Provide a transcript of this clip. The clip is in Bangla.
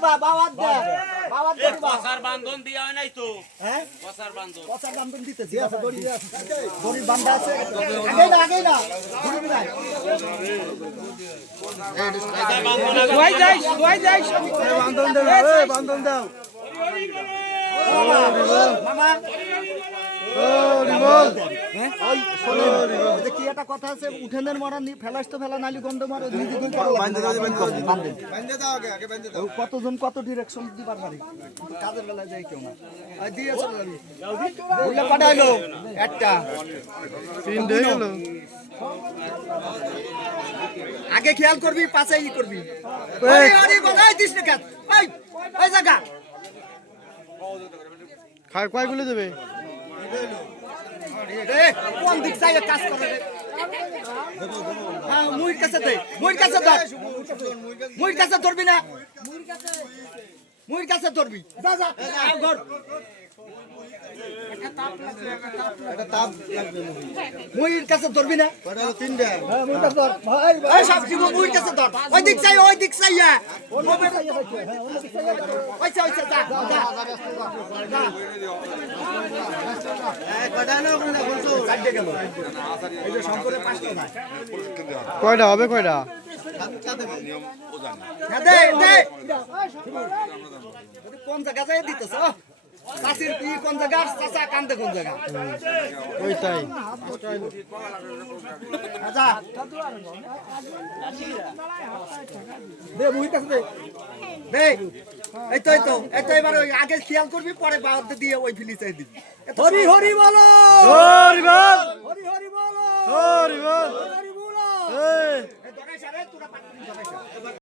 দিবা বাওয়াত দে বাওয়াত দে। দিবা। কসার বান্ধন দিয়া হয় নাই তো? হ্যাঁ? কসার বান্ধন। পচার দাম তুমি দিতেছি আছে দড়ি দড়ি বান্ধা আছে। আগে না আগে না। দড়ি নাই। দোয়াই যাই দোয়াই যাই মামা হ্যাঁ? ওই শোনো, ওই যে কি একটা কথা আছে উঠেনের মরা নি ফেলাস তো ফেলা নালি গন্ধ মারো কতজন কত ডিরেকশন দিবার পারি কাজের বেলায় যাই কেউ না। দিয়ে চলে একটা। আগে খেয়াল করবি পাশে ই করবি। দিস না খায় কয়গুলো দেবে? কোন দিক থেকে কাজ করে হ্যাঁ কাছে দে মুইর কাছে ধর মুইর কাছে ধরবি না মুইর কাছে ধরবি যা মুইর কাছে ধরবি না? কাছে ধর। ওই দিক চাই, ওই দিক চাই, হ্যাঁ। কয়টা হবে কয়টা? হ্যাঁ, দে, দে। জায়গা দিতেছ চাষির কি কোন জায়গা চাষা কান্দে কোন জায়গা? ওইটাই। আচ্ছা। দে মুই কাছে দে। এই তো এই তো এই তো এবার ওই আগে খেয়াল করবি পরে বাদ দিয়ে ওই ফিলি চাই দিবি। হরি হরি বলো! হরি বল! হরি হরি বলো! হরি বল! হরি বলো! এই। এই সারে তোরা পাটনি দোকান